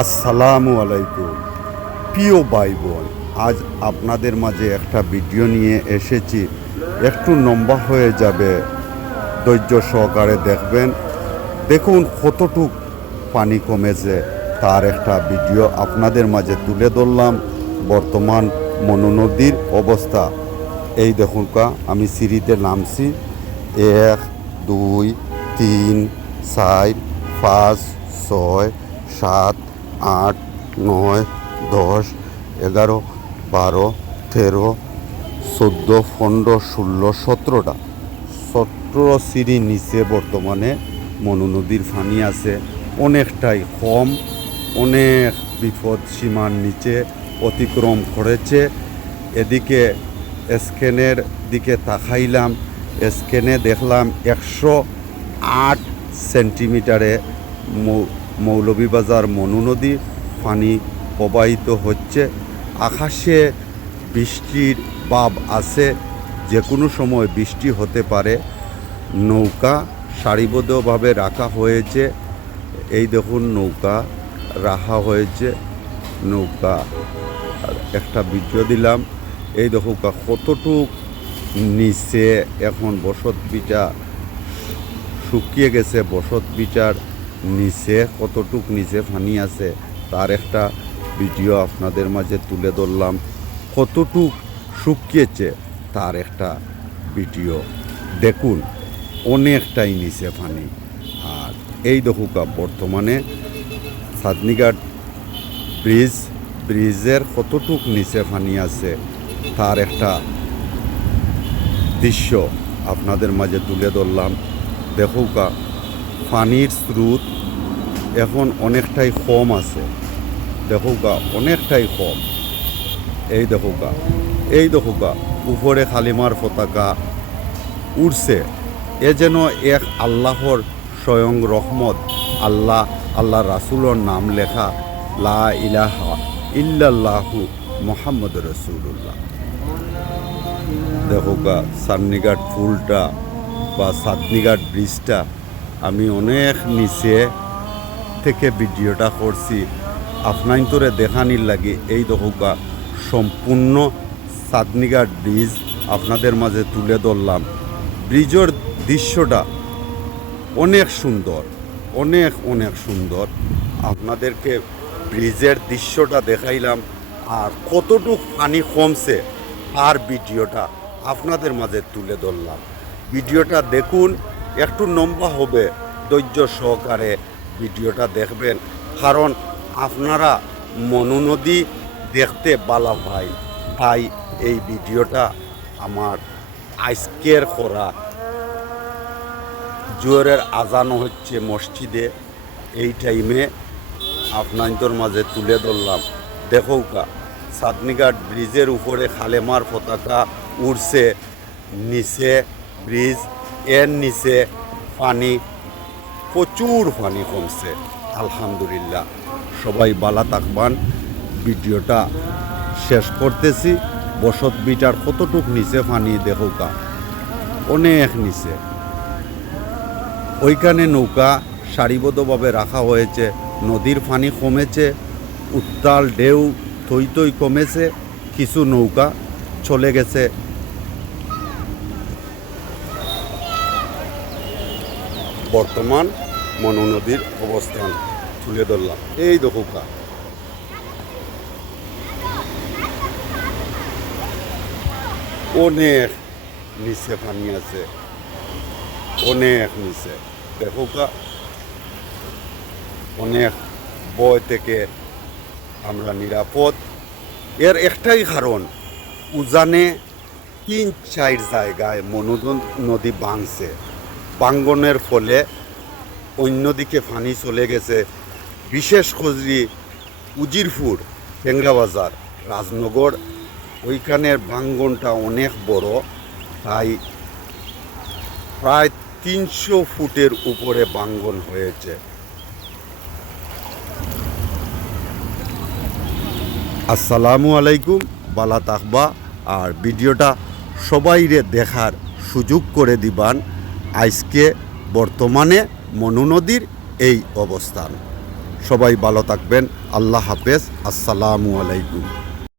আসসালামু আলাইকুম প্রিয় ভাই বোন, আজ আপনাদের মাঝে একটা ভিডিও নিয়ে এসেছি। একটু লম্বা হয়ে যাবে, ধৈর্য সহকারে দেখবেন। দেখুন কতটুক পানি কমেছে, তার একটা ভিডিও আপনাদের মাঝে তুলে ধরলাম। বর্তমান মনু নদীর অবস্থা এই দেখুন আমি সিঁড়িতে নামছি। 1 2 3 4 5 6 7 8 9 10 11 12 13 14 15 16 17টা 17 সিঁড়ির নিচে বর্তমানে মনু নদীর পানি আছে। অনেকটাই কম, অনেক বিপদ সীমার নিচে অতিক্রম করেছে। এদিকে স্ক্যানের দিকে তাকাইলাম, স্ক্যানে দেখলাম 108 সেন্টিমিটারে মৌলভীবাজার মনু নদী পানি প্রবাহিত হচ্ছে। আকাশে বৃষ্টির ভাব আছে, যে কোনো সময় বৃষ্টি হতে পারে। নৌকা সারিবদ্ধভাবে রাখা হয়েছে। এই দেখুন নৌকা রাখা হয়েছে। নৌকা একটা ভিডিও দিলাম। এই দেখুন কতটুক নিচে এখন বসত ভিটা শুকিয়ে গেছে। বসত ভিটার নিচে কতটুক নিচে পানি আছে তার একটা ভিডিও আপনাদের মাঝে তুলে ধরলাম। কতটুক শুকিয়েছে তার একটা ভিডিও দেখুন, অনেকটাই নিচে পানি। আর এই দেখুকা বর্তমানে চাঁদনীঘাট ব্রিজের কতটুক নিচে পানি আছে তার একটা দৃশ্য আপনাদের মাঝে তুলে ধরলাম। দেখুকা পানির স্রোত এখন অনেকটাই কম আছে। দেখুকা অনেকটাই কম। এই দেখুকা উপরে কালিমার পতাকা উড়ছে। এ যেন এক আল্লাহর স্বয়ং রহমত। আল্লাহ রাসূলের নাম লেখা, লা ইলাহা ইল্লাল্লাহু মুহাম্মদ রাসূলুল্লাহ। দেখুকা চাঁদনীঘাট পুলটা বা চাঁদনীঘাট ব্রিজটা আমি অনেক নিচে থেকে ভিডিওটা করছি আপনাইন্তরে দেখানির লাগে। এই দেখুকা সম্পূর্ণ চাঁদনীঘাট ব্রিজ আপনাদের মাঝে তুলে ধরলাম। ব্রিজের দৃশ্যটা অনেক সুন্দর, অনেক সুন্দর। আপনাদেরকে ব্রিজের দৃশ্যটা দেখাইলাম। আর কতটুক পানি কমছে আর ভিডিওটা আপনাদের মাঝে তুলে ধরলাম। ভিডিওটা দেখুন, একটু লম্বা হবে, ধৈর্য সহকারে ভিডিওটা দেখবেন। কারণ আপনারা মনু নদী দেখতে বালা ভাই এই ভিডিওটা আমার আজকের করা। জোহরের আজানও হচ্ছে মসজিদে, এই টাইমে আপনাদের মাঝে তুলে ধরলাম। দেখৌকা চাঁদনীঘাট ব্রিজের উপরে কালেমার পতাকা উড়ছে। নিচে ব্রিজ, এর নিচে পানি, প্রচুর পানি কমছে। আলহামদুলিল্লাহ, সবাই বালা থাকবান। ভিডিওটা শেষ করতেছি। বসত ভিটার কতটুক নিচে পানি দেখৌকা, অনেক নিচে। ওইখানে নৌকা সারিবদ্ধভাবে রাখা হয়েছে। নদীর পানি কমেছে, উত্তাল ঢেউ থই কমেছে। কিছু নৌকা চলে গেছে। বর্তমান মনু নদীর অবস্থান তুলে ধরলাম। এই দেখুকা অনেক নিচে পানি আছে, অনেক নিচে। দেখুকা অনেক বয় থেকে আমরা নিরাপদ। এর একটাই কারণ, উজানে 3-4 জায়গায় মনু নদী ভাঙছে। ভাঙ্গনের ফলে অন্যদিকে পানি চলে গেছে। বিশেষ করে উজিরপুর, টেংরাবাজার, রাজনগর, ওইখানের ভাঙ্গনটা অনেক বড়। তাই প্রায় 300 ফুটের উপরে ভাঙ্গন হয়েছে। আসসালামু আলাইকুম, বালা তাকবা। আর ভিডিওটা সবাইরে দেখার সুযোগ করে দিবান। আজকে বর্তমানে মনু নদীর এই অবস্থান। সবাই ভালো থাকবেন। আল্লাহ হাফেজ। আসসালামু আলাইকুম।